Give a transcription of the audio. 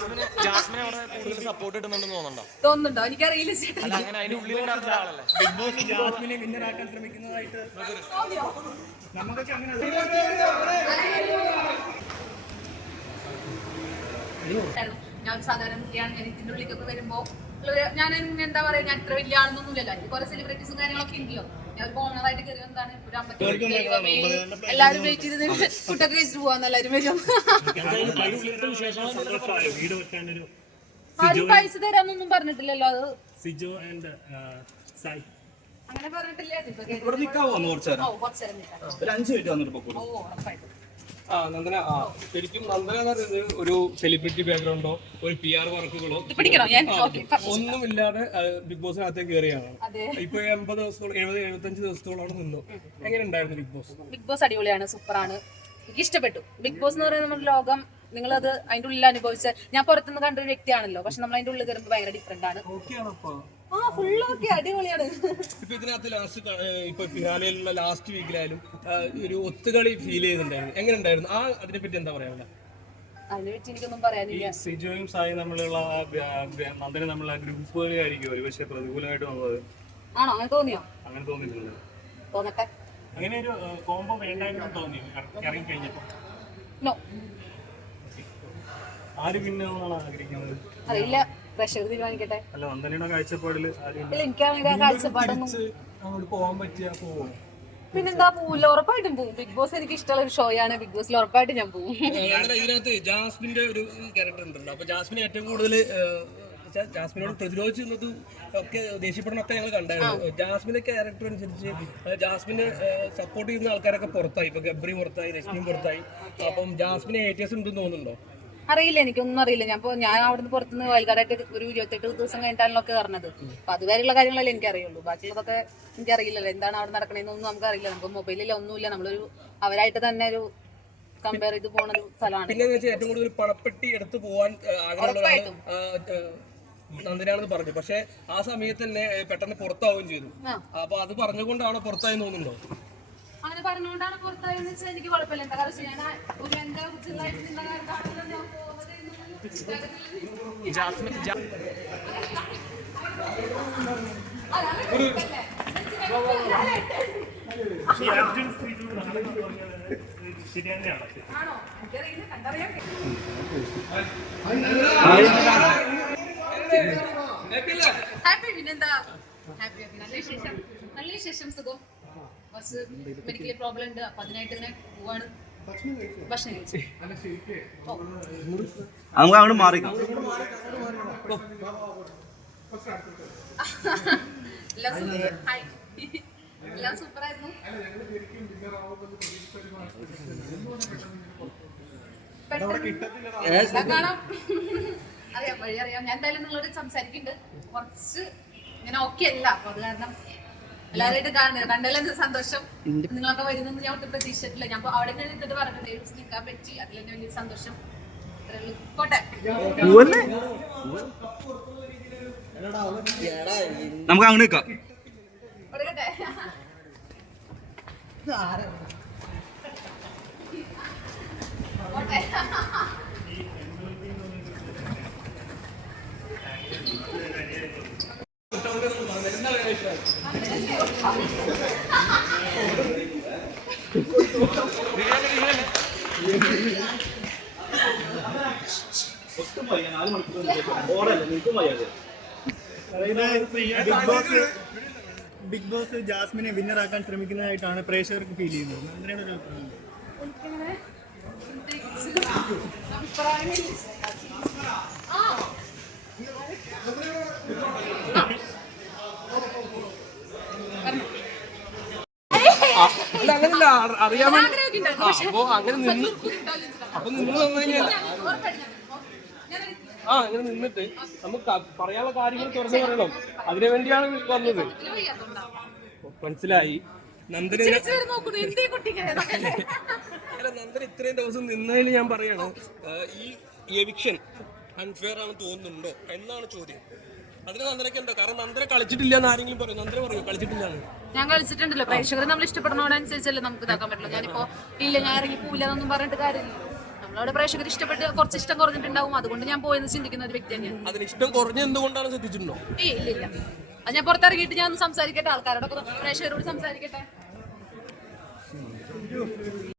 ജാസ്മിന് ജാസ്മിനെ അവിടെ കൂടുതൽ സപ്പോർട്ട് കിട്ടുന്നുണ്ടെന്ന് തോന്നുന്നുണ്ടോ? തോന്നുന്നുണ്ടോ? എനിക്കറിയില്ല ചേട്ടാ. അല്ല അങ്ങനെ അതിന്റെ ഉള്ളിൽ നടന്ന ആളല്ലേ? ബിഗ് ബോസ് ജാസ്മിനെ വിന്നറാക്കാൻ ശ്രമിക്കുന്നതായിട്ട് നമുക്കൊക്കെ അങ്ങനെ ഞാൻ സാധാരണ കുട്ടിയാണ് ഞാൻ ഇതിന്റെ ഉള്ളിലേക്കൊക്കെ വരുമ്പോ ഞാൻ എന്താ പറയാ ഞാൻ ഇത്ര വലിയ ആണെന്നൊന്നുമില്ലല്ലോ കുറെ സെലിബ്രിറ്റീസും കാര്യങ്ങളൊക്കെ ഉണ്ടല്ലോ. കോമണറായിട്ട് കയറി വന്നതാണ്. ഒരു അമ്പത്തി എല്ലാവരും വെയിറ്റ് ചെയ്ത് ഫുഡൊക്കെ കഴിച്ചിട്ട് പോവാന്ന് എല്ലാവരും വരും. ആരും പൈസ തരാന്നൊന്നും പറഞ്ഞിട്ടില്ലല്ലോ അത്. സിജോ ആൻഡ് സായി. അങ്ങനെ പറഞ്ഞിട്ടില്ല. കുറച്ച് നേരം. ഒരു അഞ്ച് മിനിറ്റ് വന്നിട്ട് പോകൂ ഓ ഉറപ്പായിട്ടും. ആ നന്ദന ആ. ശരിക്കും നന്ദന എന്ന് പറയുന്നത് ഒരു സെലിബ്രിറ്റി ബാക്ക്ഗ്രൗണ്ടോ ഒരു പി ആർ വർക്കുകളോ ഒന്നും ഇല്ലാതെ ബിഗ് ബോസിനകത്തേക്ക് കയറിയാണ് ഇപ്പൊ എൺപത് ദിവസത്തോളം എഴുപത് എഴുപത്തഞ്ച് ദിവസത്തോളം അവിടെ നിന്നു. എങ്ങനെ ഉണ്ടായിരുന്നു ബിഗ് ബോസ് ബിഗ് ബോസ് അടിപൊളിയാണ് സൂപ്പറാണ്. എനിക്ക് ഇഷ്ടപ്പെട്ടു. ബിഗ് ബോസ് എന്ന് പറയുന്നത് നമ്മുടെ ലോകം നിങ്ങൾ അത് അതിന്റെ ഉള്ളിൽ അനുഭവിച്ച ഞാൻ പുറത്തുനിന്ന് കണ്ട ഒരു വ്യക്തിയാണല്ലോ പക്ഷെ നമ്മൾ അതിന്റെ ഉള്ളിൽ കയറുമ്പോൾ ഭയങ്കര ഡിഫറെന്റ് ആണ്. ആ ഫുൾ ഓക്കെ അടിപൊളിയാണ്. ഇപ്പൊ ഇതിനകത്ത് ലാസ്റ്റ് ഇപ്പൊ ഫിനാലയിലുള്ള ലാസ്റ്റ് വീക്കിലായാലും ഒരു ഒത്തുകളി ഫീൽ ചെയ്യുന്നുണ്ടായിരുന്നു എങ്ങനെ ഉണ്ടായിരുന്നു? ആ എന്താ അതിനെ പറ്റി എനിക്കൊന്നും പറയാനില്ല. സിജോയും സായി നമ്മളുള്ള നന്ദന തമ്മിലുള്ള ഗ്രൂപ്പ് കളിയായിരിക്കും ഒരു പക്ഷേ പ്രതികൂലമായിട്ട് വന്നത്. ആണോ? അങ്ങനെ തോന്നിയോ? അങ്ങനെ തോന്നിയിട്ടുണ്ട് തോന്നട്ടെ. അങ്ങനെ ഒരു കോംബോ വേണ്ടായിരുന്നു തോന്നി. ഇറങ്ങി കഴിഞ്ഞപ്പോൾ നോ ആര് പിന്നെ ആഗ്രഹിക്കുന്നത്? അറിയില്ല. പ്രഷർ തീരുമാനിക്കട്ടെ. അല്ല കാഴ്ചപ്പാടിൽ ഇല്ല എനിക്കാണെങ്കിൽ ആ കാഴ്ചപ്പാടൊന്നും അങ്ങോട്ട് പോകാൻ പറ്റിയ പോവോ? പിന്നെന്താ പോവില്ല ഉറപ്പായിട്ടും പോവും. ബിഗ് ബോസ് എനിക്ക് ഇഷ്ടമുള്ള ഒരു ഷോ ആണ്. ബിഗ് ബോസിൽ ഉറപ്പായിട്ട് ഞാൻ പോവും. അങ്ങനെ ഇതിനകത്ത് ജാസ്മിന്റെ ഒരു ക്യാരക്ടർ ഉണ്ടല്ലോ. അപ്പൊ ജാസ്മിനെ ഏറ്റവും കൂടുതൽ ജാസ്മിനോട് പ്രതിരോധിച്ച് നിന്നതും ഒക്കെ ദേഷ്യപ്പെടുന്നൊക്കെ ഞങ്ങൾ കണ്ടായിരുന്നു. ജാസ്മിന്റെ ക്യാരക്ടർ അനുസരിച്ച് ജാസ്മിനെ സപ്പോർട്ട് ചെയ്യുന്ന ആൾക്കാരൊക്കെ പുറത്തായി. ഇപ്പൊ ഗബ്രി പുറത്തായി രശ്മിയും പുറത്തായി. അപ്പം ജാസ്മിനെ ഏറ്റവും ഉണ്ടെന്ന് തോന്നുന്നുണ്ടോ? അറിയില്ല എനിക്കൊന്നും അറിയില്ല. ഞാൻ ഇപ്പൊ ഞാൻ അവിടുന്ന് പുറത്തുനിന്ന് വയൽക്കാരായിട്ട് ഒരു ഇരുപത്തെട്ട് ദിവസം കഴിഞ്ഞിട്ടാണല്ലോ ഒക്കെ പറഞ്ഞത് അപ്പൊ അതുവരെയുള്ള കാര്യങ്ങളല്ലേ എനിക്ക് അറിയുള്ളൂ ബാക്കിയുള്ളതൊക്കെ എനിക്ക് അറിയില്ലല്ലോ എന്താണ് അവിടെ നടക്കണെന്നൊന്നും നമുക്ക് അറിയില്ല നമുക്ക് മൊബൈലില്ല ഒന്നുമില്ല. നമ്മളൊരു അവരായിട്ട് തന്നെ ഒരു കമ്പയർ ചെയ്ത് പോണ ഒരു സ്ഥലമാണ്. പിന്നെ ഏറ്റവും കൂടുതൽ പണപ്പെട്ടി എടുത്തു പോകാൻ നന്ദനാണെന്ന് പറഞ്ഞു. പക്ഷെ ആ സമയത്ത് തന്നെ പെട്ടെന്ന് പുറത്താവുകയും ചെയ്തു. അപ്പൊ അത് പറഞ്ഞുകൊണ്ടാണ് പുറത്തായി തോന്നുന്നുണ്ടോ? അങ്ങനെ പറഞ്ഞുകൊണ്ടാണ് പുറത്തായെന്ന് വെച്ചാൽ എനിക്ക് കുഴപ്പമില്ല എന്താ കാരണം ഞാൻ ഒരു എന്റെ ചെറുതായിട്ട് നിന്ന ഞാൻ പോകുന്നത് ആണോ എനിക്കറിയില്ല ഹാപ്പി പിന്നെന്താ ഹാപ്പി ഹാപ്പി നല്ല വിശേഷം നല്ല വിശേഷം സുഖം ബസ് മെഡിക്കൽ പ്രോബ്ലം ഉണ്ട്. അപ്പൊ അതിനായിട്ട് ഇങ്ങനെ പോവാണ്. ഭക്ഷണം കഴിച്ചു? നമുക്ക് അങ്ങോട്ട് മാറിക്കാം എല്ലാം സൂപ്പർ. ആയിരുന്നു. കാണാം. അറിയാം വഴി അറിയാം. ഞാൻ എന്തായാലും നിങ്ങളോട് സംസാരിക്കുന്നുണ്ട്. കുറച്ച് ഇങ്ങനെ ഓക്കെ അല്ല. അപ്പൊ അത് കാരണം എല്ലാവരുമായിട്ട് കാണുന്നത് കണ്ടതിലെന്ത് സന്തോഷം? നിങ്ങളൊക്കെ വരുന്നെന്ന് ഞാൻ ഒട്ടും പ്രതീക്ഷിച്ചിട്ടില്ല. ഞാൻ അവിടെ നിന്ന് നിന്നിട്ട് പറഞ്ഞിട്ട് നിൽക്കാൻ പറ്റി. അതിൽ തന്നെ വലിയ സന്തോഷം. നമുക്ക് അങ്ങോട്ട് നിൽക്കാം. കൊടുക്കട്ടെ. ബിഗ് ബോസ് ജാസ്മിനെ വിന്നർ ആക്കാൻ ശ്രമിക്കുന്നതായിട്ടാണ് പ്രേക്ഷകർക്ക് ഫീൽ ചെയ്യുന്നത് നന്ദനയുടെ ഒരു അഭിപ്രായം അഭിപ്രായമില്ല. ആ. അല്ല അങ്ങനല്ല അ- അറിയാൻ വേണ്ടി. പക്ഷേ അങ്ങനെ നിന്ന് അപ്പൊ നിന്ന് കഴിഞ്ഞാൽ. ആ അങ്ങനെ നിന്നിട്ട് നമുക്ക് പറയാനുള്ള കാര്യങ്ങൾ തുറന്നു പറയണം. അതിനു വേണ്ടിയാണ് വന്നത്. മനസ്സിലായി നന്ദന അല്ല നന്ദൻ ഇത്രയും ദിവസം നിന്നതിൽ ഞാൻ പറയാണ്. ഈ എവിക്ഷൻ അൺഫെയർ ആണ് തോന്നുന്നുണ്ടോ എന്നാണ് ചോദ്യം. അതിന് നന്ദനക്കുണ്ടോ കാരണം നന്ദന കളിച്ചിട്ടില്ല എന്ന് ആരെങ്കിലും പറയും? നന്ദന പറയൂ കളിച്ചിട്ടില്ല എന്ന്? ഞാൻ കളിച്ചിട്ടുണ്ടല്ലോ പ്രേക്ഷകർ നമ്മൾ ഇഷ്ടപ്പെടുന്നതോടനുസരിച്ചല്ലേ നമുക്ക് ഇതാക്കാൻ പറ്റുള്ളൂ. ഞാനിപ്പോ ഇല്ല ഞാൻ ഇറങ്ങി പോവില്ല എന്നൊന്നും പറഞ്ഞിട്ട് കാര്യമില്ല. നമ്മളവിടെ പ്രേക്ഷകർ ഇഷ്ടപ്പെട്ട് കുറച്ച് ഇഷ്ടം കുറഞ്ഞിട്ടുണ്ടാവും. അതുകൊണ്ട് ഞാൻ പോയെന്ന് ചിന്തിക്കുന്ന ഒരു വ്യക്തി തന്നെയാണ്. അതിന് ഇഷ്ടം കുറഞ്ഞ എന്തുകൊണ്ടാണ് ശ്രദ്ധിച്ചിട്ടുണ്ടോ? ഏയ് ഇല്ല ഇല്ല. അത് ഞാൻ പുറത്തിറങ്ങിയിട്ട് ഞാൻ ഒന്ന് സംസാരിക്കട്ടെ? ആൾക്കാരോടൊക്കെ പ്രേക്ഷകരോട് സംസാരിക്കട്ടെ?